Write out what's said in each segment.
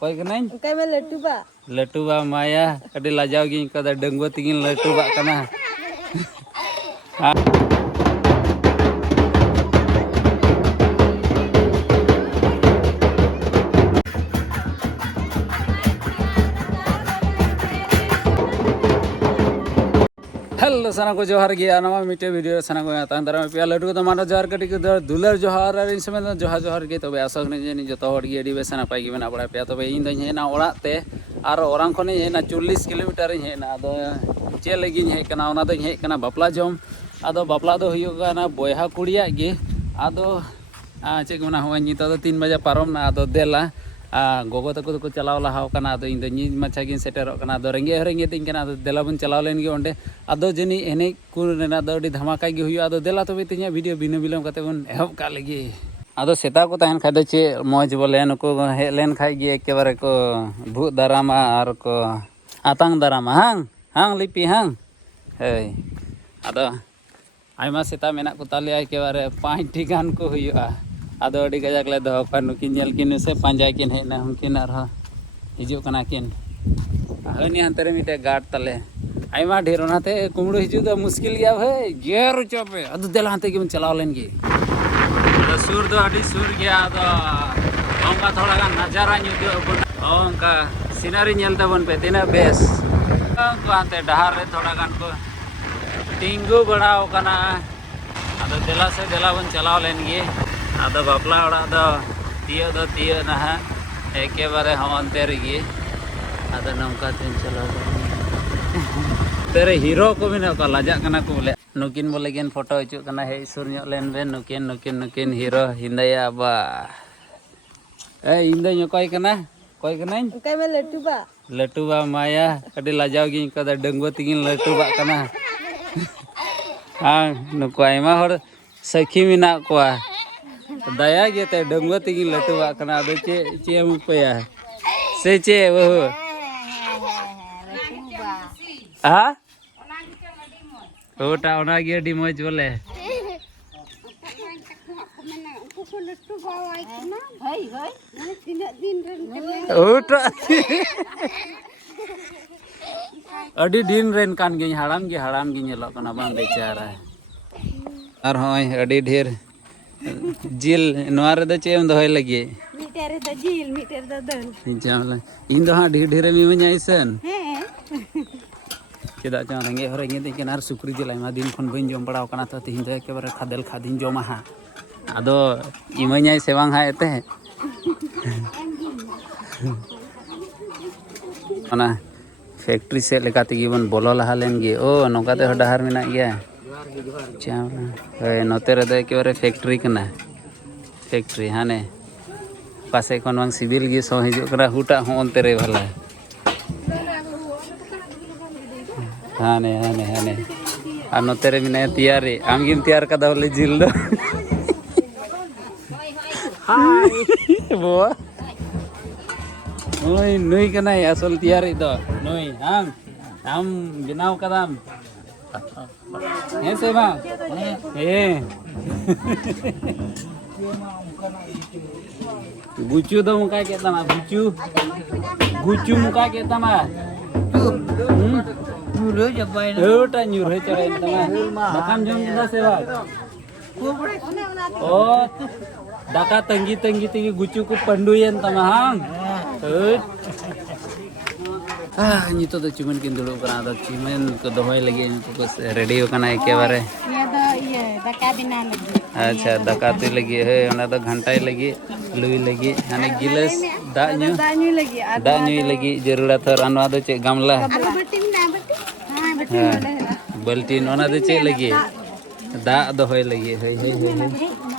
कोई Kanai Kay me letuba. लटू बा माया अभी लाजाओगी कदा डंगो तिगिन लटू बा कना हेलो सना को जोहार गया नवा मिटे वीडियो सना को आता अंदर में पिया लटू तो मानो जोहार कटी को दुलर जोहार और इन समय तो जोहार जोहार के तबे आसक ने जे जो हर गे बेस नपाय गे मेना बड़ा पे तबे इन दो हेना ओड़ा ते और ओरां खने हेना 40 किलोमीटर हेना आदो चे लगी हेकना ओना दो हेकना बापला जम आदो बापला दो हुयुगाना बयहा कुड़िया गे आदो चे गुना हो नितो दो 3 बजे पारम ना आदो देला गोगो तको को चलाव लहाव कना आदो इन दो नि माछा गिन सेटेरो कना आदो रेंगे रेंगे तिन कना आदो देला बन चलाव लेन गे ओंडे आदो जनी एने कुर रेना दो अडी धमाका गे हुयो आदो देला तबे तिnya वीडियो बिना बिलम कते बन एहब का लगी आदो सेता को तहन खाय दो चे मौज बोले नको हे लेन खाय गे एकेबारे को भूत दारामा आर को आतांग दारामा हांग हांग लिपि हांग हे आदो आयमा सेता मेना को ताले एकेबारे 5 टी गान को हुयो आदो अडी गजाक ले दो का नुकिन जेल किन से पांजा किन हेना हमकिन आर हिजु कना किन हनी अंतरे मिटे गाट तले आयमा ढेर ओनाते कुमड़ो हिजु द मुश्किल गया भाई गेर चोपे अदु देला हाते के चलाव लेन गे सुर दो अडी सुर गया दो ओंका थोड़ा गान नजारा न्यू ओंका सीनरी नेलता बन पे तिना बेस को आते डहार रे थोड़ा गान को टिंगू बड़ाव कना आदो देला से देला बन चलाव लेन गे आदो बापला ओड़ा दो तियो ना एके बारे हम अंते रे आदो नौका तीन चलाव तेरे हीरो को भी ना लाजा कना को बोले नुकिन बोले गेन फोटो हिजु कना हे सुर ᱧᱚᱜ लेन बे नुकिन हीरो हिंदया बा ए इंदा ᱧᱚ कोई कना Kay me letuba. लटू बा माया अडी लाजाव गिन कदा डंगो तिगिन लटू बा कना हां नुको आयमा हर सखी मिना कोआ दया गेते डंगो तिगिन लटू बा कना दो चे मुपया से चे वो हां ओटा ओना गे अडी मौज बोले ओटा अडी दिन रेन कान गे हाड़ाम गे नेलो कना बां बेचारा और होय अडी ढेर जिल नोआ रे द चेम दोय लगे Meter da jil, meter da dal. जामला इन दो हां ढेर ढेर मी मजाइसन चेदा चा रेंगे हरेंगे दिन केनार सुक्री जिल आयमा दिन खन बइन जम पड़ाव कना तो तिहिन दो एकेबारे खादेल खादिन जमा हा आदो इमኛই से बांग हा एते ओना फैक्ट्री से लेकाते गिबन बोलो लहा लेन गे ओ नोकाते डहार मेना गया चावना ए नोते रे दे एकेबारे फैक्ट्री कना फैक्ट्री हाने पासे कोन बांग सिविल गे सो हिजु करा हुटा हो अंते रे भला हाने आ नोते रे मिना तैयारी आमगिन तैयार कदा बोले जिल दो हाय बोआ ओय नुई कनाई असल तैयारी दो नुई हम बिनाव कदम हे से बा ए गुचू दो मुका के तमा गुचू मुका के तमा नुरो जबाय ओटा नुरो चराय तमा मकान जम दा से बा ओ दाका तंगी गुचू को पंडुयन तमा हां नितो तो चिमन किन दुड़ो कना दो चिमन को दोहय लगे को रेडी हो कना एकेबारे ये दा ये दका बिना लगी अच्छा दका ते लगे है ओना तो घंटाय लगे लुई लगे हाने गिलास दा न्यू लगी जरूरत थर अनवा दो चे गामला बल्टीन ओना दो चे लगे दा दोहय लगे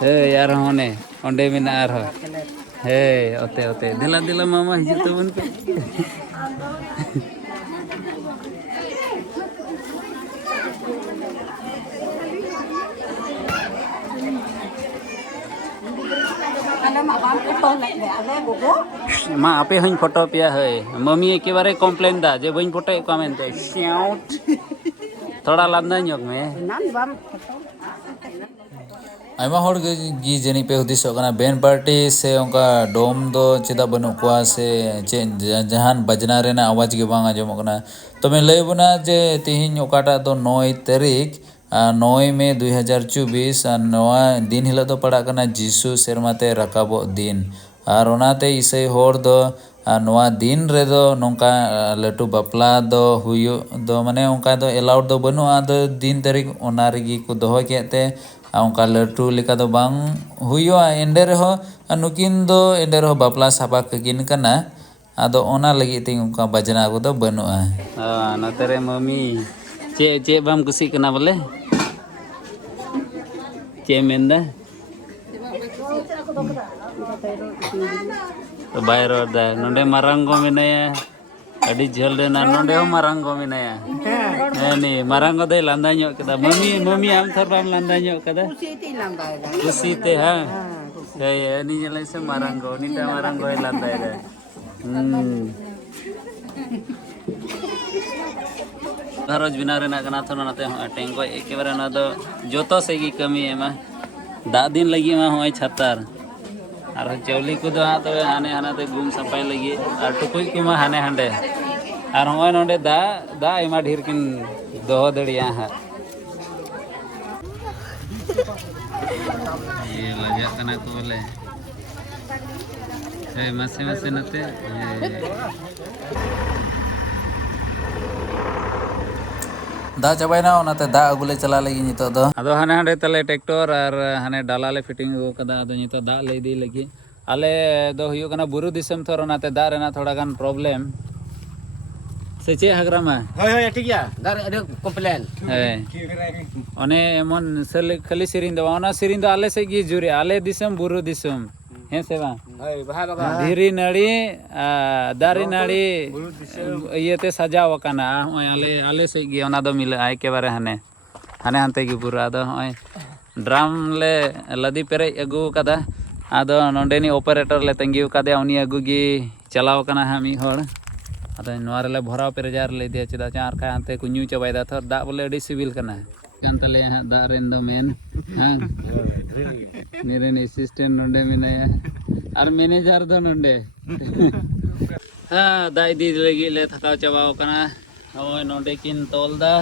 हे यार होने ओंडे मिना आर हे ओते दिला मामा हिजु तो बन पे मा आपे हन फोटो पिया है मम्मी एकेबारे कम्प्लेन दा जे बइन फोटो को मेनते थोड़ा लांदा ᱧᱚᱜ में आयमा हर गी जनी पे हुदिसो कना बैंड पार्टी से उनका डोम दो चेदा बनु कुआ से चे जहान बजना रेना आवाज गे बांग आजम कना तो मैं लय बना जे तिहिन ओकाटा दो 9 तारीख 9 मई 2024 नवा दिन हिला दो पड़ा कना जीसु सेरमाते रकाबो दिन और ओनाते ईसाई होर दो नवा दिन रे दो नोंका लटू बपला दो हुयो दो माने उनका दो एलाउड दो बनु आदो दिन तारीख ओना रेगी को दोहो केते उनका लटू लेका दो बांग हुयो एंडे रहो नुकिन दो एंडे रहो बपला सापा कगिन कना आदो ओना लगी तिंग उनका बजना को दो बनुआ नतरे मम्मी चे चे बाम कुसी कना बोले चे मेंदा तो बाय रोड दा नोंडे मारंगो मेनाया अडी झल रेना नोंडे हो मारंगो मेनाया नी मारंगो दे लांदा ᱧᱚᱜ कदा मम्मी मम्मी आम थर बाम लांदा ᱧᱚᱜ कदा कुसीते हां ए नी जले से मारंगो नीटा मारंगो ए लांदा रे घरोज बिना रेना कना थो नाते टेंगो एकेबारे ना दो जोतो से की कमी एमा दा दिन लगी मा होय छतार और चौली को दो हाँ तो हाने हाना ते गुम सफाई लगी और टुकुई की मा हाने हांडे और होय नोंडे दा दा एमा ढेर किन दोहो दड़िया हा ये लगा कना को बोले ए मसे मसे नते दा चबायना ओनाते दा अगुले चला लगी नितो दो अदो हाने हांडे तले ट्रैक्टर और हाने डाला ले फिटिंग हो कदा अदो नितो दा ले दी लगी आले दो हुयो कना बुरु दिसम थोर ओनाते दा रेना थोड़ा गान प्रॉब्लम से चे हगरामा होय होय ठीक या दार अडे कंप्लेन है ओने एमन सले खाली सिरिन दो ओना सिरिन दो आले से गी जुरे आले दिसम बुरु दिसम हे से बा होय बहा बगा धीरी नड़ी दारी नड़ी इयते सजाव कना होय आले आले से गी ओना दो मिले आय के बारे हाने हाने हानते गी बुरा दो होय ड्राम ले लदी पेरे अगु कदा आदो नोंडेनी ऑपरेटर ले तंगिउ कदे उनी अगु गी चलाव कना हामी होड़ अदो नोरे ले भराव पेरेजार ले दे चदा चार का हानते कुन्यू चबायदा थर दा बोले अडी सिविल कना कान तले हा दा रेन दो मेन हां मेरे असिस्टेंट नोंडे मेनाया और मैनेजर दो नोंडे हां दा इदी लगी ले थकाव चबाव कना होय नोंडे किन तोलदा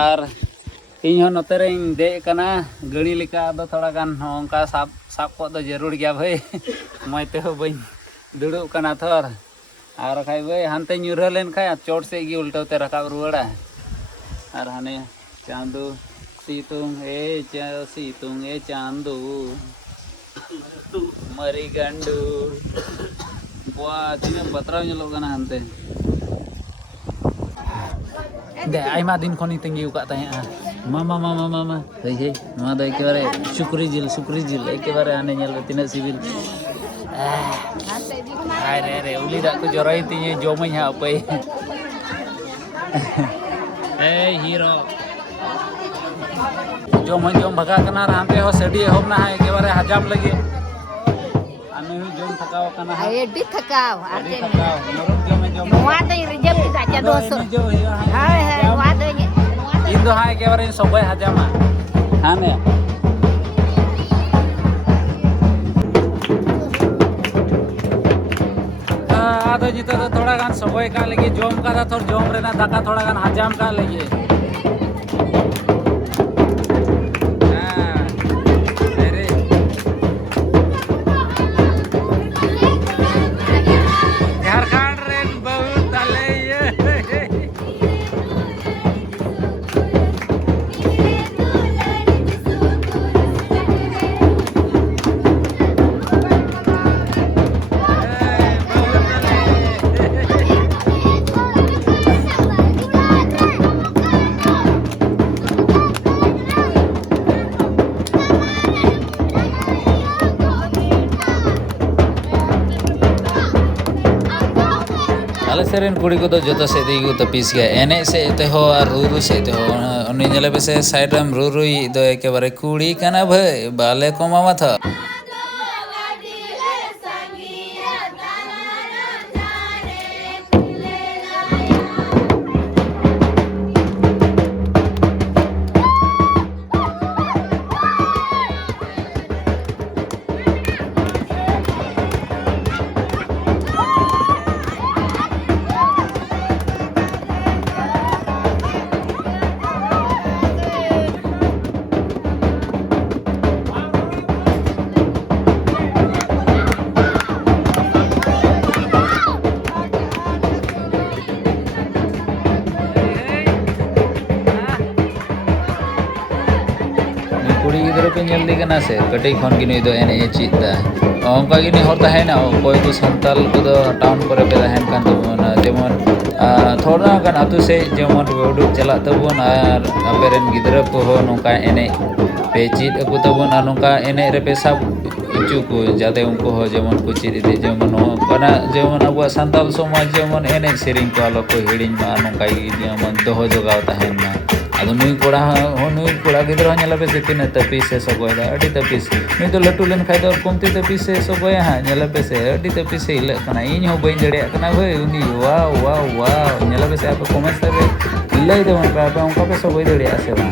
और इन हो नोते रें दे कना गणी लिका दो थोड़ा गान होंका साब साब को दो जरूर गया भाई मयते हो बई दुड़ु कना थर और खाई भाई हानते न्यूरह लेन खाय चोट से गी उल्टोते रकाब रुवाड़ा और हाने चांदू सीतुंग ए चांदू मरी गंडू बुआ तिने बतराव ñelo kana hante दे आइमा दिन खनि तंगी उका तहे मामा मामा मामा हे हे मा दे एकेबारे सुक्री जिल एकेबारे आने ñel तिने सिविल आय रे उली दा को जराई तिने जोमई हा पे ए हीरो जोम भगा कना हानते हो सडी होम ना एकेबारे हजाम लगे आने जोम थकाव कना एडी थकाव आते थकाव जोम नोआ दे रिजल्ट की ताचा दोसो हाय हाय नोआ दे इन दो हाय एकेबारे सबय हजामा हाने आदो जितो तो थोड़ा गान सबय का लगे जोम का थोर जोम रेना दाका थोड़ा गान हजाम का लगे सेरेन कुड़ी को जो से तपीस गया एने से हो और रूरू से हो उन्नी जले पे से साइड में रूरू दो एकेबारे कुड़ी कना भाई बाले को मामा था दी कना से कटी खन गी नुई दो एने चीज दा onka gini hor tahen koy ko santal ko do town kore pe tahen kan tabon jemon thoda kan atu se jemon uduk chalak tabon ar aperen gidra ko ho nongka ene pe chit aku tabon anongka ene re pe sab ucu ko jate unko ho jemon ko chit ide jemon kana jemon abu santal somaj jemon ene sering ko alo ko hiding ma nongka jemon doho jogaw tahen ma ado nui koda gidra nyala pe setin tapi se sogoy da adi tapi nui to latu len khai do komti tapi se sogoy ha nyala pe se adi tapi se ile kana iny ho bain jade kana bhai uni wow nyala pe se apa comments tare ilai de mon pa onka pe sogoy dare ase ba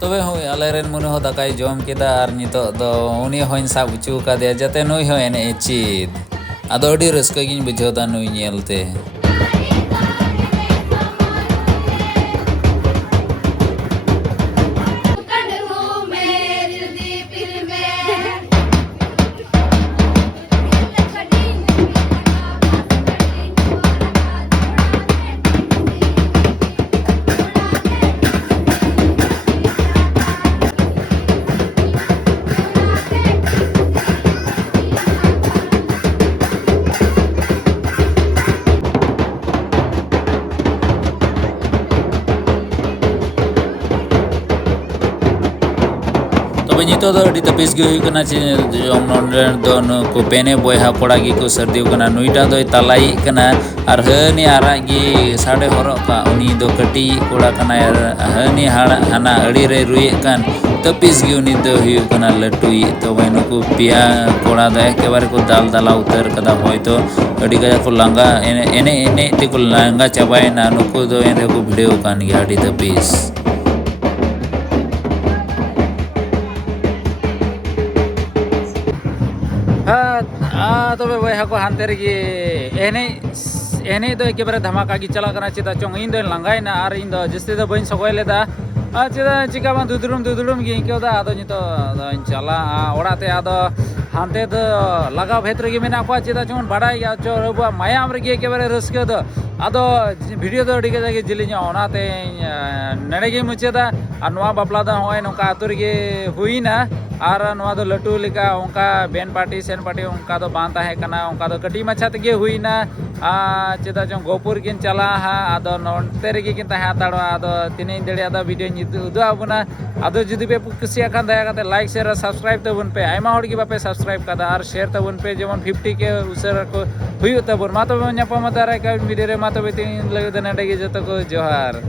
तबे होय आलेरेन मने हो दाकाय जम केदा are नितो दो उनी होइन साब उचु कादे जाते नुई हो एने चीद आदो अडी रस्का गिन बुझोदा नुई नेलते नितो दो अडी तपिस गे हुई कना चे जम नोंडे दोन को पेने बोयहा कोड़ा गी को सर्दी कना नुईटा दो तलाई कना आर हनी आरा गी साडे हरो का उनी दो कटी कोड़ा कना यार हनी हाड़ा हना अड़ी रे रुए कान तपिस गे उनी दो हुई कना लटुई तो वैनो को पिया कोड़ा दो के बारे को दाल दाला उतर कदा होय तो अडी गया को लांगा एने ते को लांगा चबाय ना नुको दो एने को भिडियो कान गी अडी तपिस तबे वह को हानते रगी एने दो एकेबारे धमाका गी चला कना चिता चोंग इन दो लांगायना आर इन दो जस्ते दो बइन सगोय लेदा चिता चिका बा दुदुरुम गी केदा आदो नितो चला ओड़ाते आदो हानते दो लगा भेतर गी मेना को चिता चोन बाडाय या चो रबा मायाम रगी एकेबारे रस्के दो आदो वीडियो दो अड़ी के जिलिnya ओनाते नडे गी मुचेदा आर नोआ बापला दा होय नोका आतुर गे हुईना आर नोआ दो लटू लेका ओंका बेन पार्टी सेन पार्टी ओंका दो बांध ताहे कना ओंका दो कटी मछा तगे हुईना चेदा जो गोपुर किन चला हा आदो नोंते रेगी किन ताहे ताड़ो आदो तिने देड़े आदो वीडियो निदु उदु आबुना आदो जुदी पे कुसिया खान दया काते लाइक शेयर और सब्सक्राइब तबुन पे आयमा होड़ गी बापे सब्सक्राइब कादा आर शेयर तबुन पे जेमन 50 के उसर को हुई तबुन मा तबे न्यापा मदारे का वीडियो रे मा तबे तिन लगे दने डेगे जतो को जोहार।